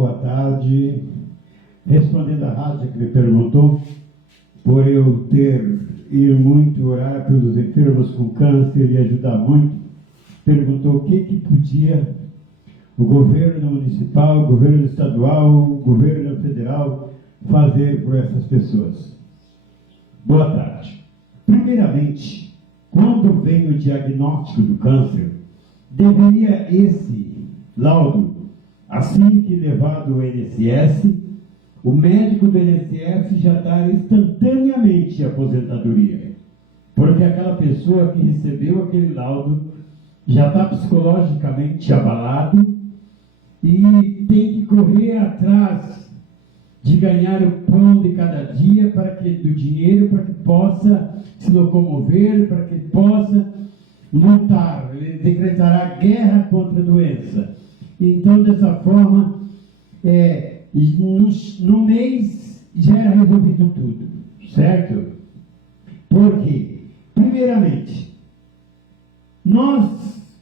Boa tarde. Respondendo à rádio que me perguntou, por eu ir muito orar pelos enfermos com câncer e ajudar muito, perguntou o que podia o governo municipal, o governo estadual, o governo federal fazer por essas pessoas. Boa tarde. Primeiramente, quando vem o diagnóstico do câncer, deveria esse laudo, assim que levado ao INSS, o médico do INSS já dar instantaneamente a aposentadoria. Porque aquela pessoa que recebeu aquele laudo já está psicologicamente abalado e tem que correr atrás de ganhar o pão de cada dia, do dinheiro, para que possa se locomover, para que possa lutar. Ele decretará guerra contra a doença. Então, dessa forma, no mês já era resolvido tudo, certo? Porque, primeiramente,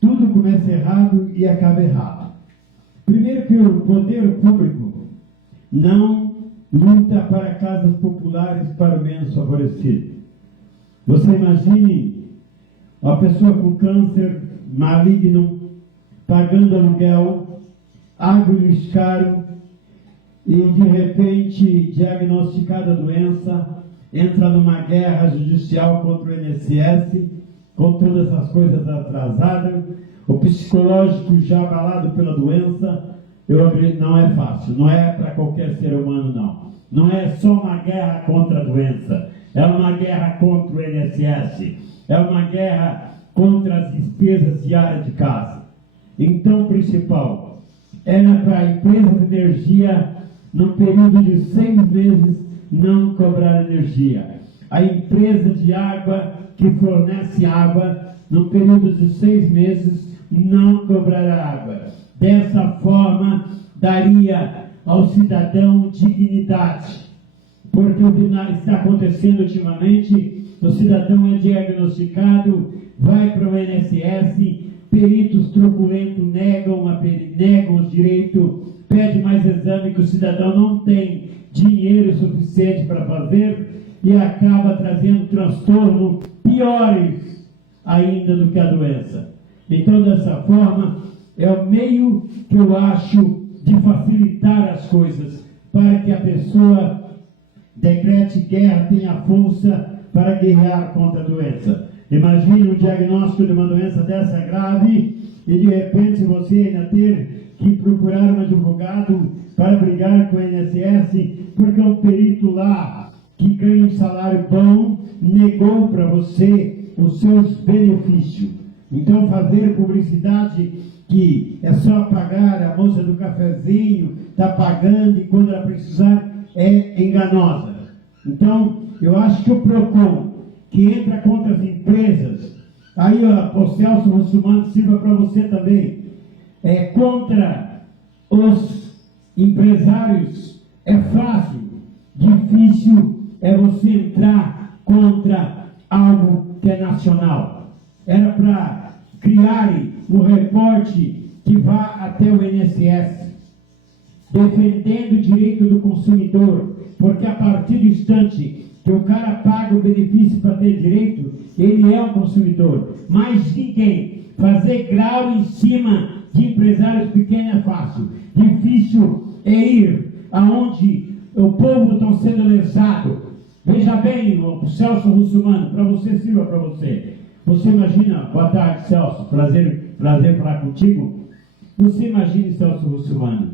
tudo começa errado e acaba errado. Primeiro que o poder público não luta para casas populares para o menos favorecido. Você imagine a pessoa com câncer maligno, pagando aluguel, água e luz caro, e de repente, diagnosticada a doença, entra numa guerra judicial contra o INSS, com todas as coisas atrasadas, o psicológico já abalado pela doença. Eu acredito, não é fácil, não é para qualquer ser humano, não. Não é só uma guerra contra a doença, é uma guerra contra o INSS, é uma guerra contra as despesas diárias de casa. Então, o principal era para a empresa de energia, no período de 6 meses, não cobrar energia. A empresa de água que fornece água, no período de 6 meses, não cobrar água. Dessa forma, daria ao cidadão dignidade. Porque o que está acontecendo ultimamente, o cidadão é diagnosticado, vai para o INSS, peritos truculentos negam os direitos, pede mais exame que o cidadão não tem dinheiro suficiente para fazer e acaba trazendo transtornos piores ainda do que a doença. Então, dessa forma, é o meio que eu acho de facilitar as coisas, para que a pessoa decrete guerra, tenha força para guerrear contra a doença. Imagine um diagnóstico de uma doença dessa grave e de repente você ainda ter que procurar um advogado para brigar com o INSS, porque um perito lá que ganha um salário bom negou para você os seus benefícios. Então, fazer publicidade que é só pagar, a moça do cafezinho está pagando e quando ela precisar é enganosa. Então, eu acho que o PROCON, que entra contra as empresas, aí o Celso Russumano sirva para você também, contra os empresários é fácil, difícil é você entrar contra algo que é nacional. Era para criarem um reporte que vá até o INSS, defendendo o direito do consumidor, porque a partir do instante que o cara paga o benefício para ter direito, ele é um consumidor. Mas ninguém fazer grau em cima de empresários pequenos é fácil. Difícil é ir aonde o povo está sendo lesado. Veja bem, o Celso Russumano, para você, sirva para você. Você imagina, boa tarde, Celso, prazer falar contigo. Você imagina, Celso Russumano,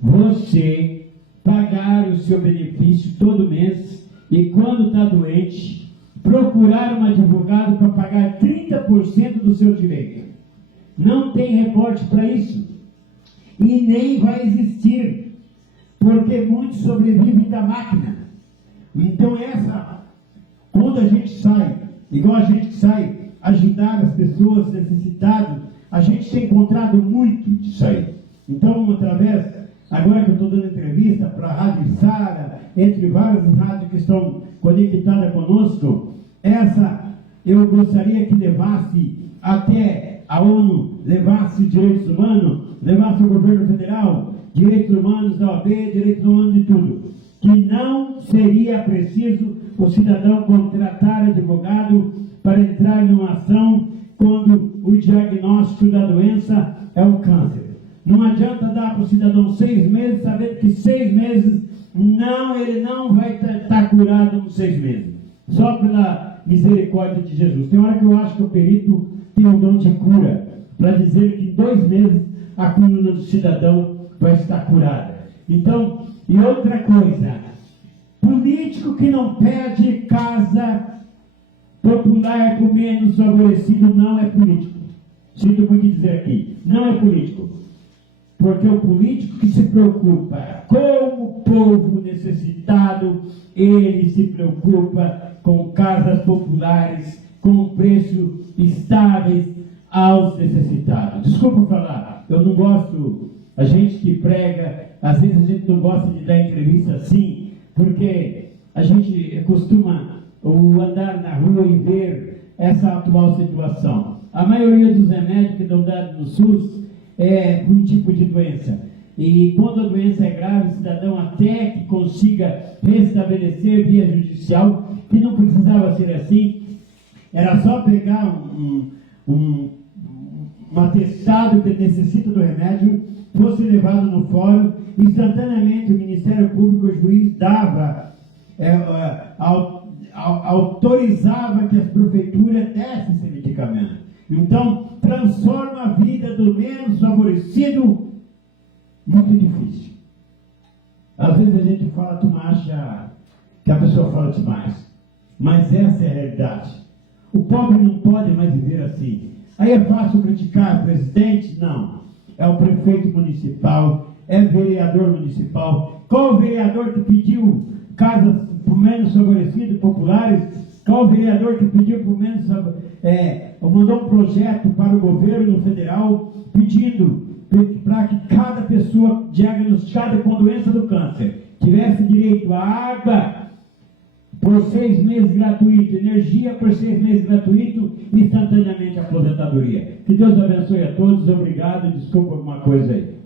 você pagar o seu benefício todo mês e quando está doente, procurar um advogado para pagar 30% do seu direito. Não tem reporte para isso. E nem vai existir, porque muitos sobrevivem da máquina. Então quando a gente sai, igual a gente sai, ajudar as pessoas necessitadas, a gente tem encontrado muito disso aí. Então, agora que eu estou dando entrevista para a Rádio Sara, entre várias rádios que estão conectadas conosco, eu gostaria que levasse até a ONU, levasse direitos humanos, levasse o governo federal, direitos humanos da OAB, direitos humanos de tudo, que não seria preciso o cidadão contratar advogado para entrar numa ação quando o diagnóstico da doença é o câncer. Não adianta dar para o cidadão 6 meses, sabendo que 6 meses, ele não vai estar curado nos 6 meses. Só pela misericórdia de Jesus. Tem hora que eu acho que o perito tem o dom de cura, para dizer que em 2 meses a coluna do cidadão vai estar curada. Então, e outra coisa, político que não perde casa popular para o menos favorecido não é político. Sinto muito dizer aqui, não é político. Porque o político que se preocupa com o povo necessitado, ele se preocupa com casas populares, com preços estáveis aos necessitados. Desculpa falar, eu não gosto, a gente que prega, às vezes a gente não gosta de dar entrevista assim, porque a gente costuma andar na rua e ver essa atual situação. A maioria dos remédios que dão dado no SUS é um tipo de doença. E quando a doença é grave, o cidadão até que consiga restabelecer via judicial, que não precisava ser assim, era só pegar um atestado que necessita do remédio, fosse levado no fórum, instantaneamente o Ministério Público, o juiz dava, autorizava que as prefeituras dessem esse medicamento. Então, transforma a vida do menos favorecido muito difícil. Às vezes a gente fala, tu não acha que a pessoa fala demais. Mas essa é a realidade. O pobre não pode mais viver assim. Aí é fácil criticar o presidente? Não. É o prefeito municipal, é o vereador municipal. Qual o vereador que pediu casas para o menos favorecido, populares? Qual o vereador que pediu para o menos mandou um projeto para o governo federal pedindo para que cada pessoa diagnosticada com doença do câncer tivesse direito à água por 6 meses gratuito, energia por 6 meses gratuito, instantaneamente a aposentadoria. Que Deus abençoe a todos, obrigado, desculpa alguma coisa aí.